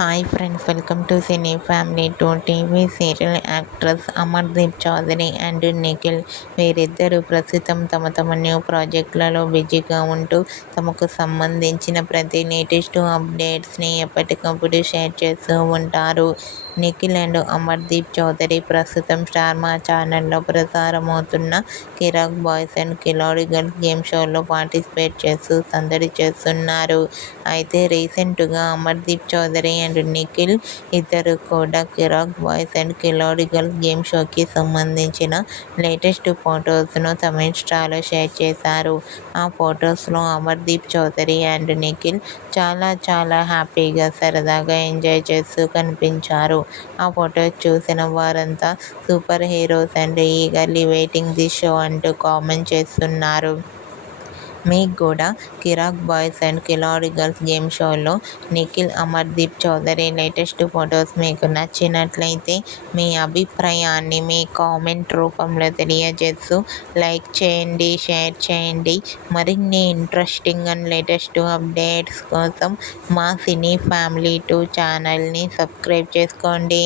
Hi friends, welcome to cine family 2. TV serial actress Amardeep Chowdary and Nikhil వీరిద్దరూ ప్రస్తుతం తమ new ప్రాజెక్టులలో బిజీగా ఉంటూ తమకు సంబంధించిన ప్రతి లేటెస్ట్ అప్డేట్స్ని ఎప్పటికప్పుడు షేర్ చేస్తూ ఉంటారు. నిఖిల్ అండ్ అమర్దీప్ చౌదరి ప్రస్తుతం స్టార్ మా ఛానల్లో ప్రసారమవుతున్న కిరాక్ బాయ్స్ అండ్ కిలాడి గర్ల్స్ గేమ్ షోలో పార్టిసిపేట్ చేస్తూ సందడి చేస్తున్నారు. అయితే రీసెంట్గా అమర్దీప్ చౌదరి అండ్ నిఖిల్ ఇద్దరు కూడా కిరాక్ బాయ్స్ అండ్ కిలాడి గర్ల్స్ గేమ్ షోకి సంబంధించిన లేటెస్ట్ ఫొటోస్ను తమ ఇన్స్టాలో షేర్ చేశారు. ఆ ఫొటోస్లో అమర్దీప్ చౌదరి అండ్ నిఖిల్ చాలా హ్యాపీగా సరదాగా ఎంజాయ్ చేస్తూ కనిపించారు. ఆ ఫొటోస్ చూసిన వారంతా super heroes and eagerly waiting this show అంటూ కామెంట్ చేస్తున్నారు. మీకు కూడా కిరాక్ బాయ్స్ అండ్ కిలాడి గర్ల్స్ గేమ్ షోలో నిఖిల్, అమర్దీప్ చౌదరి లేటెస్ట్ ఫొటోస్ మీకు నచ్చినట్లయితే మీ అభిప్రాయాన్ని మీ కామెంట్ రూపంలో తెలియజేస్తూ లైక్ చేయండి, షేర్ చేయండి. మరిన్ని ఇంట్రెస్టింగ్ అండ్ లేటెస్ట్ అప్డేట్స్ కోసం మా సినీ ఫ్యామిలీ 2 ఛానల్ని సబ్స్క్రైబ్ చేసుకోండి.